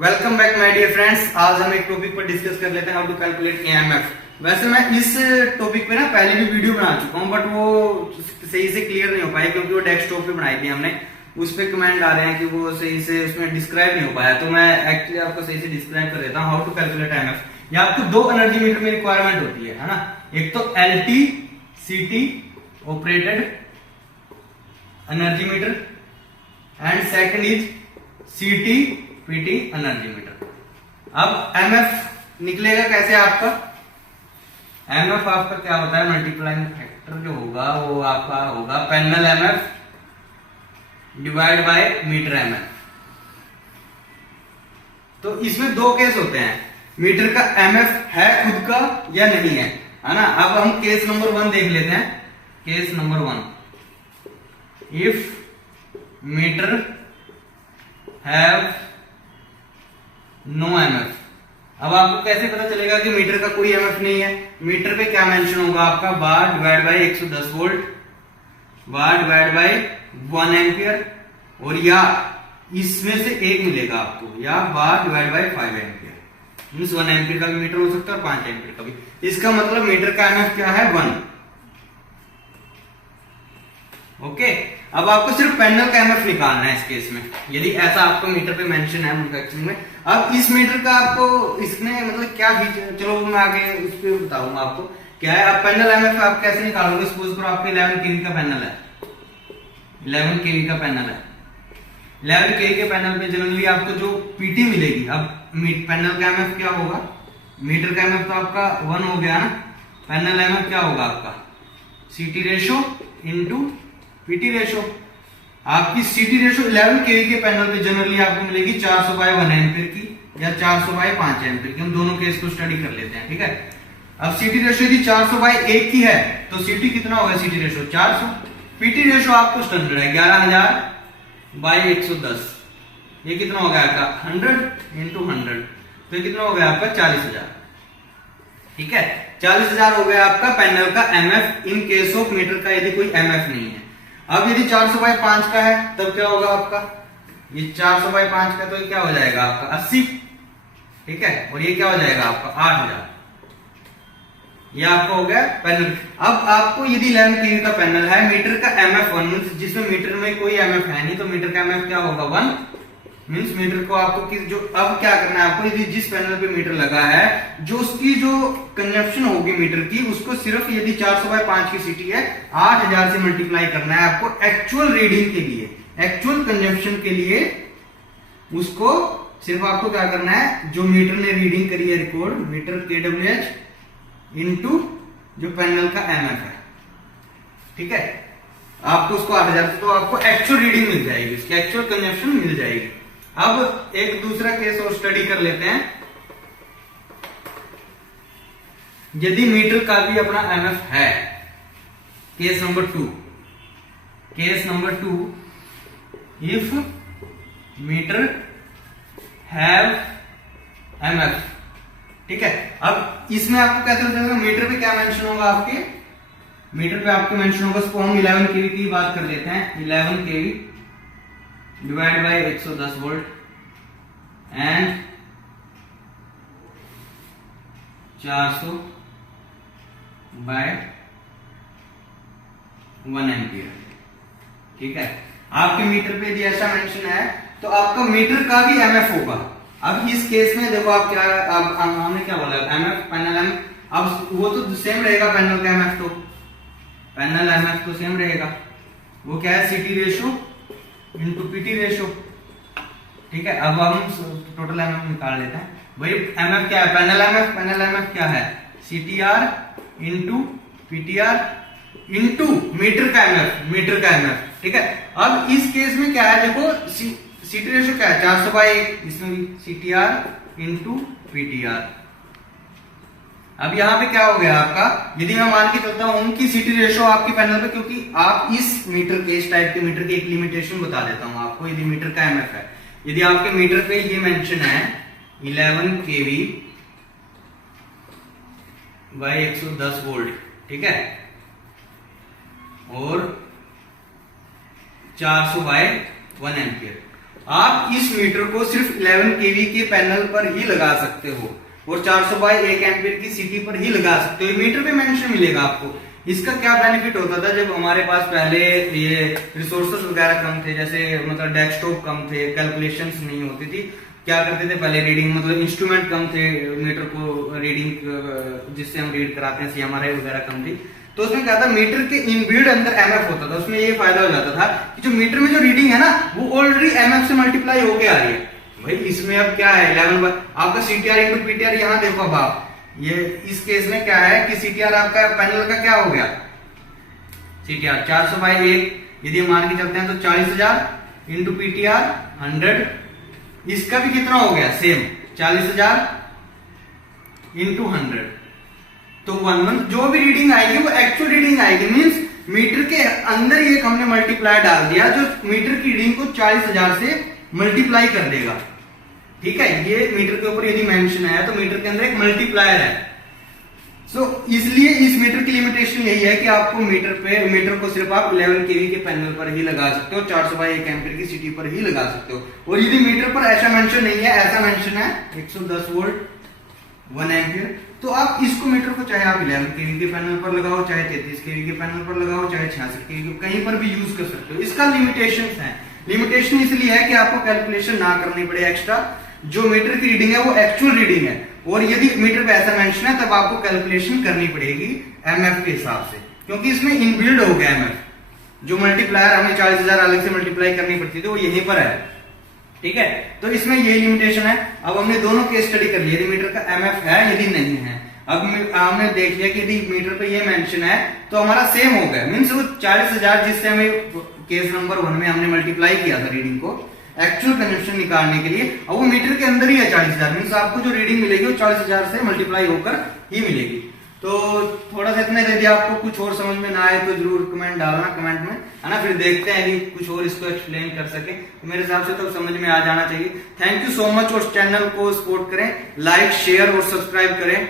Welcome back my dear friends. आज हम एक टॉपिक पर डिस्कस कर लेते हैं, हाउ टू कैलकुलेट ईएमएफ। वैसे मैं इस टॉपिक पे ना पहले भी वीडियो बना चुका हूं, बट वो सही से क्लियर नहीं हो पाया क्योंकि वो डेस्कटॉप पे बनाई थी हमने। उस पे कमेंट आ रहे हैं कि वो सही से उसमें डिस्क्राइब नहीं हो पाया, तो मैं एक्चुअली आपको सही से डिस्क्राइब कर देता हूँ हाउ टू कैलकुलेट ईएमएफ। या आपको दो एनर्जी मीटर में रिक्वायरमेंट होती है ना। एक तो एलटी सीटी operated energy meter and second is सीटी पीटी एनर्जी मीटर। अब एमएफ निकलेगा कैसे आपका? एमएफ आपका क्या होता है? मल्टीप्लाइंग फैक्टर जो होगा वो आपका होगा parallel MF divide by meter MF. तो इसमें दो केस होते हैं, मीटर का एमएफ है खुद का या नहीं है ना। अब हम केस नंबर 1 देख लेते हैं। Case number 1, if meter have no MF. अब आपको कैसे पता चलेगा कि मीटर का कोई एमएफ नहीं है? मीटर पे क्या मेंशन होगा आपका? बार डिवाइड बाय 110 वोल्ट, बार डिवाइड बाय 1 एम्पियर, और या इसमें से एक मिलेगा आपको, या बार divide by 5 ampere. Means 1 ampere का भी मीटर हो सकता है और 5 एम्पियर का भी। इसका मतलब मीटर का एमएफ क्या है? 1। ओके, अब आपको सिर्फ पैरेलल का एमएफ निकालना है इस केस में, यदि ऐसा आपको मीटर पे मेंशन है मैन्युफैक्चरिंग में। अब इस मीटर का आपको इसमें मतलब क्या फीचर, चलो मैं आगे उस पर बताऊंगा आपको क्या है। अब पैरेलल एमएफ आप कैसे निकालोगे? सपोज करो आपके 11 केवी का पैनल है, 11 केवी का पैनल है। 11 केवी के पैनल पे जनरली आपको जो पीटी मिलेगी, अब पैनल का एमएफ क्या होगा? मीटर का एमएफ तो आपका 1 हो गया ना। पैनल एमएफ क्या होगा आपका? सीटी रेशो इंटू पीटी रेशो। आपकी सीटी रेशो 11 केवी के पैनल पे जनरली आपको मिलेगी 400 बाय 1 एम्पियर की या 400 बाय 5 एम्पियर की। हम दोनों केस को स्टडी कर लेते हैं, ठीक है। अब सीटी रेशो यदि 400 बाय 1 की है तो सीटी कितना होगा? सीटी रेशो 400। पीटी रेशो आपको स्टैंडर्ड है 11000 बाय 110। ये कितना हो गया आपका? 100 इंटू 100, तो ये कितना हो गया आपका? 40000। ठीक है, 40000 हो गया आपका पैनल का MF in case of meter का यदि कोई एमएफ नहीं है। अब यदि 400 बाय 5 का है तब क्या होगा आपका? ये 400 बाय 5 का, तो ये क्या हो जाएगा आपका? 80। ठीक है, और ये क्या हो जाएगा आपका? 8000। ये आपका हो गया पैनल। अब आपको यदि 11 केवी का पैनल है, मीटर का एमएफ 1, जिसमें मीटर में कोई एमएफ है नहीं, तो मीटर का एमएफ क्या होगा? 1। मीन्स मीटर को आपको किस जो अब क्या करना है आपको, यदि जिस पैनल पे मीटर लगा है, जो उसकी जो कंजप्शन होगी मीटर की, उसको सिर्फ यदि 400 बाय 5 की सीटी है 8000 से मल्टीप्लाई करना है आपको एक्चुअल रीडिंग के लिए, एक्चुअल कंजप्शन के लिए। उसको सिर्फ आपको क्या करना है, जो मीटर ने रीडिंग करी है रिकॉर्ड, मीटर KWH इंटू जो पैनल का एमएफ है। ठीक है, आपको उसको 8000 से तो आपको एक्चुअल रीडिंग मिल जाएगी, उसकी एक्चुअल कंजप्शन मिल जाएगी। अब एक दूसरा केस और स्टडी कर लेते हैं। यदि मीटर का भी अपना एमएफ है, case number 2, case number 2, if meter have MF. ठीक है, अब इसमें आपको कैसे पता चलेगा? मीटर पे क्या मेंशन होगा आपके? मीटर पे आपको मेंशन होगा, इसको हम 11 केवी की बात कर लेते हैं। 11 kV divide by 110 volt and 400 by 1 ampere. ठीक है, आपके मीटर पे यदि ऐसा मेंशन है तो आपका मीटर का भी एमएफ होगा। अब इस केस में देखो आप क्या, अब हमने क्या बोला? एमएफ पैनल एमएफ, अब वो तो सेम रहेगा पैनल का एमएफ, तो पैनल एमएफ तो सेम रहेगा। वो क्या है? सीटी रेशो इंटू पीटी रेशो। ठीक है, अब हम टोटल एमएफ निकाल लेते हैं। भाई एमएफ क्या है? पैनल एमएफ, पैनल एमएफ क्या है? CTR into PTR into meter का एमएफ, मीटर का एमएफ। ठीक है, अब इस केस में क्या है? देखो सीटी रेशो क्या है? 400 बाय 1, इसमें भी सीटीआर इंटू पीटीआर। अब यहां पे क्या हो गया आपका? यदि मैं मान के चलता हूं कि सीटी रेशो आपके पैनल पे, क्योंकि आप इस मीटर के, इस टाइप के मीटर की एक लिमिटेशन बता देता हूं आपको, यदि मीटर का एमएफ है, यदि आपके मीटर पे ये मेंशन है 11 केवी बाय 110 वोल्ट, ठीक है, और 400 बाय 1 एम्पियर। आप इस मीटर को सिर्फ 11 kV के पैनल पर ही लगा सकते हो और 400 बाय 1 एम्पीयर की सीटी पर ही लगा सकते हो। मीटर पे मेंशन मिलेगा आपको। इसका क्या बेनिफिट होता था, जब हमारे पास पहले ये रिसोर्सेस वगैरह कम थे, जैसे मतलब डेस्कटॉप कम थे, कैलकुलेशंस नहीं होती थी, क्या करते थे पहले रीडिंग मतलब इंस्ट्रूमेंट कम थे, मीटर को रीडिंग जिससे हम रीड कराते हैं CMRI वगैरह कम थी, तो उसमें क्या था मीटर के इनबिल्ड अंदर MF होता था। उसमें ये फायदा हो जाता था कि जो मीटर में जो रीडिंग है ना वो ऑलरेडी MF से मल्टीप्लाई होके आ रही है। भाई इसमें अब क्या है 11 आपका CTR इंटू PTR, यहाँ देखो अब आप ये इस केस में क्या है कि CTR आपका पैनल का क्या हो गया, CTR 400 बाय 1, यदि मान के चलते हैं तो 40,000 इंटू PTR 100, इसका भी कितना हो गया सेम 40,000 इंटू 100, तो 1 मंथ जो भी रीडिंग आएगी वो एक्चुअल रीडिंग आएगी। मींस मीटर के अंदर ये हमने मल्टीप्लाई डाल दिया जो मीटर की रीडिंग को 40,000 से मल्टीप्लाई कर देगा। ठीक है, ये मीटर के ऊपर यदि मेंशन है तो मीटर के अंदर एक मल्टीप्लायर है। इसलिए इस मीटर की लिमिटेशन यही है कि आपको मीटर को सिर्फ आप 11 kV के पैनल पर ही लगा सकते हो, 400 बाय 1 एम्पीयर की सीटी पर ही लगा सकते हो। और यदि मीटर पर ऐसा मेंशन नहीं है, ऐसा मेंशन है 110 वोल्ट 1 एम्पीयर, तो आप इसको मीटर को चाहे आप 11 kV के पैनल पर लगाओ, चाहे 33 kV के पैनल पर लगाओ, चाहे 66 kV कहीं पर भी यूज कर सकते हो। इसका लिमिटेशन है। लिमिटेशन इसलिए है कि आपको कैलकुलेशन ना करनी पड़े एक्स्ट्रा, जो मीटर की रीडिंग है वो एक्चुअल रीडिंग है, और यदि मीटर पे ऐसा मेंशन है तब आपको कैलकुलेशन करनी पड़ेगी MF के हिसाब से, क्योंकि इसमें इनबिल्ड हो गया MF। जो मल्टीप्लायर हमें 40,000 अलग से मल्टीप्लाई करनी पड़ती थी वो यहीं पर है। ठीक है, तो इसमें यही लिमिटेशन है। अब हमने दोनों केस स्टडी कर लिया, यदि मीटर का MF है यदि नहीं है। अब हमने देख लिया कि यदि मीटर पे ये मेंशन है तो हमारा सेम हो गया। मीन्स वो 40,000 जिससे हमें केस नंबर 1 में हमने मल्टीप्लाई किया था रीडिंग को एक्चुअल कंजप्शन निकालने के लिए, और वो मीटर के अंदर ही है 40,000। मीन्स आपको जो रीडिंग मिलेगी वो 40,000 से मल्टीप्लाई होकर ही मिलेगी। तो थोड़ा सा इतना, यदि आपको कुछ और समझ में ना आए तो जरूर कमेंट डालना कमेंट में, है ना। फिर देखते हैं यदि कुछ और इसको एक्सप्लेन कर सके, तो मेरे हिसाब से तो समझ में आ जाना चाहिए। थैंक यू सो मच, और चैनल को सपोर्ट करें, लाइक शेयर और सब्सक्राइब करें।